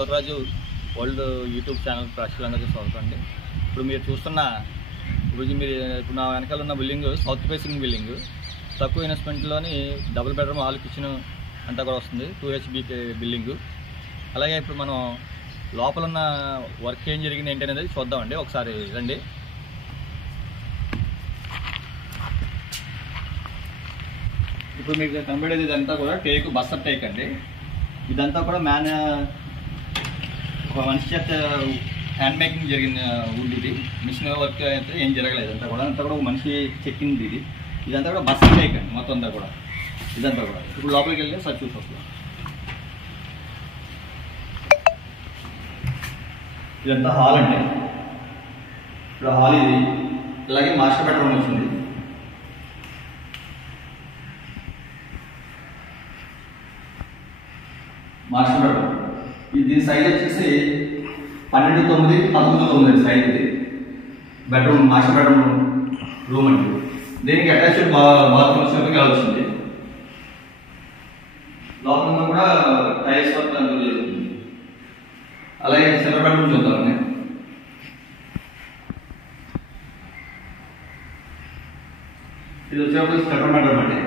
Eswarraju world YouTube channel ప్రేక్షకులందరికీ స్వాగతం అండి. ఇప్పుడు మీరు చూస్తున్న ఇప్పుడు నా వెనకాల ఉన్న బిల్డింగ్ సౌత్ ఫేసింగ్ బిల్డింగ్, తక్కువ ఇన్వెస్ట్మెంట్లోని డబుల్ బెడ్రూమ్ హాల్ కిచెన్ అంతా కూడా వస్తుంది. 2 HP బిల్డింగ్. అలాగే ఇప్పుడు మనం లోపల ఉన్న వర్క్ ఏం జరిగింది ఏంటి అనేది చూద్దామండి. ఒకసారి రండి. ఇప్పుడు మీకు కనబడేది ఇదంతా కూడా టేక్, బస్సర్ టేక్ అండి. ఇదంతా కూడా ఒక మనిషి చేత హ్యాండ్ మేకింగ్ జరిగిన వుడ్. ఇది మిషన్ వర్క్ అయితే ఏం జరగలేదు. అంతా కూడా ఒక మనిషి చెక్కింది ఇది. ఇదంతా కూడా బస్సర్ టేక్ అండి మొత్తం అంతా కూడా. ఇదంతా కూడా ఇప్పుడు లోపలికి వెళ్ళి సార్ చూసుకోవచ్చు. ఇదంతా హాల్ అండి. ఇప్పుడు హాల్ ఇది. ఇలాగే మాస్టర్ బెడ్రూమ్ వచ్చింది. మాస్టర్ బెడ్రూమ్ ఇది సైజ్ వచ్చేసి 12:9, 11:9 సైజ్ ఇది. బెడ్రూమ్ మాస్టర్ బెడ్రూమ్ రూమ్ అండి. దీనికి అటాచ్డ్ బాత్రూమ్ వచ్చింది. లోపల కూడా టైల్స్ వర్క్ జరుగుతుంది. అలాగే చిల్లర బెడ్రూమ్ చూద్దామండి. ఇది వచ్చేప్పుడు చిల్లర బెడ్రూమ్ అండి.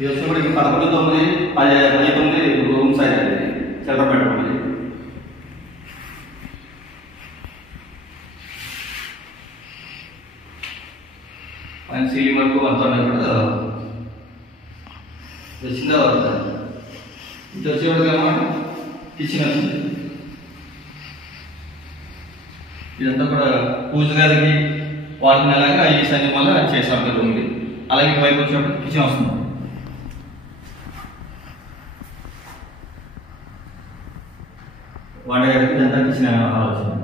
ఇది వచ్చేప్పుడు 11:9, 10:9 రూమ్ సైజ్ అండి. చిల్లర బెడ్రూమ్ అండి. పైన సీలింగ్ వరకు అంతా కూడా వచ్చిందా వస్తుంది. ఇది వచ్చేవాడుగా కిచెన్ వచ్చింది. ఇదంతా కూడా పూజ గదికి వాటిని అలాగా ఈ సైన్యం వల్ల చేసాం రూమ్కి. అలాగే వైపు వచ్చేటప్పుడు కిచెన్ వస్తుంది. వంట గదికి ఇదంతా కిచెన్ వచ్చింది.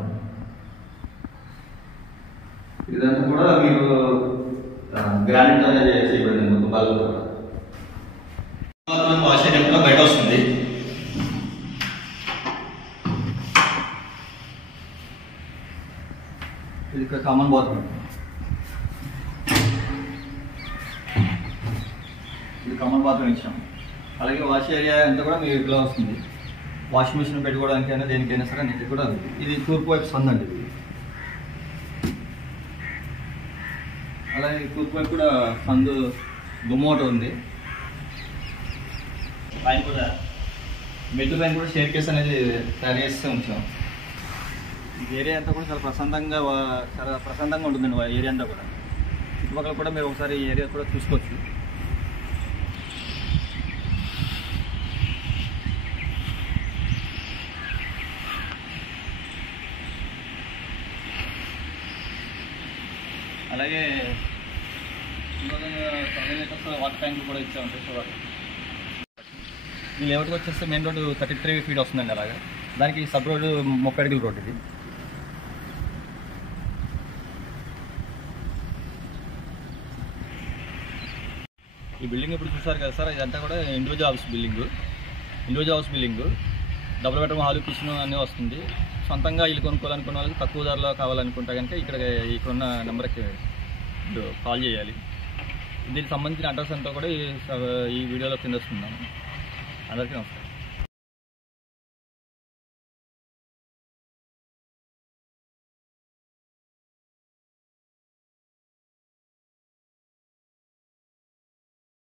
ఇదంతా కూడా మీరు గ్రానైట్ అనేది చేయబడింది. మొత్తం బాగా వాష్ ఏరియా బయట వస్తుంది. ఇది ఇక్కడ కామన్ బాత్రూమ్. ఇది కామన్ బాత్రూమ్ ఇచ్చాము. అలాగే వాష్ ఏరియా అంతా కూడా మీకు ఇట్లా వస్తుంది. వాషింగ్ మిషన్ పెట్టుకోవడానికి అయినా దేనికైనా సరే అన్నిటి కూడా ఉంది. ఇది తూర్పు వైపు సందండి. ఇది అలాగే తూర్పు వైపు కూడా సందు గుమ్మోట ఉంది. పైన కూడా మెట్టు పైన కూడా స్టేర్ కేస్ అనేది తయారు చేస్తూ ఉంచాం. ఈ ఏరియా అంతా కూడా చాలా ప్రశాంతంగా ఉంటుందండి. ఏరియా అంతా కూడా చుట్టుపక్కల కూడా మీరు ఒకసారి ఈ ఏరియా కూడా చూసుకోవచ్చు. అలాగే 10 లీటర్స్ వాటర్ ట్యాంక్ కూడా ఇచ్చామంటే చూడాలి. ఈ లేఅవుట్కి వచ్చేస్తే మెయిన్ రోడ్డు 33 feet వస్తుందండి. అలాగా దానికి సబ్ రోడ్డు 30 అడుగుల రోడ్డు. ఇది ఈ బిల్డింగ్ ఇప్పుడు చూసారు కదా సార్. ఇదంతా కూడా individual house building. Double bedroom hall kitchen అన్నీ వస్తుంది. సొంతంగా ఇల్లు కొనుక్కోవాలనుకున్న వాళ్ళకి తక్కువ ధరలో కావాలనుకుంటా కనుక ఇక్కడున్న నెంబర్కి కాల్ చేయాలి. దీనికి సంబంధించిన అడ్రస్ అంతా కూడా ఈ వీడియోలో కింద వస్తున్నాను. అందరికీ నమస్కారం.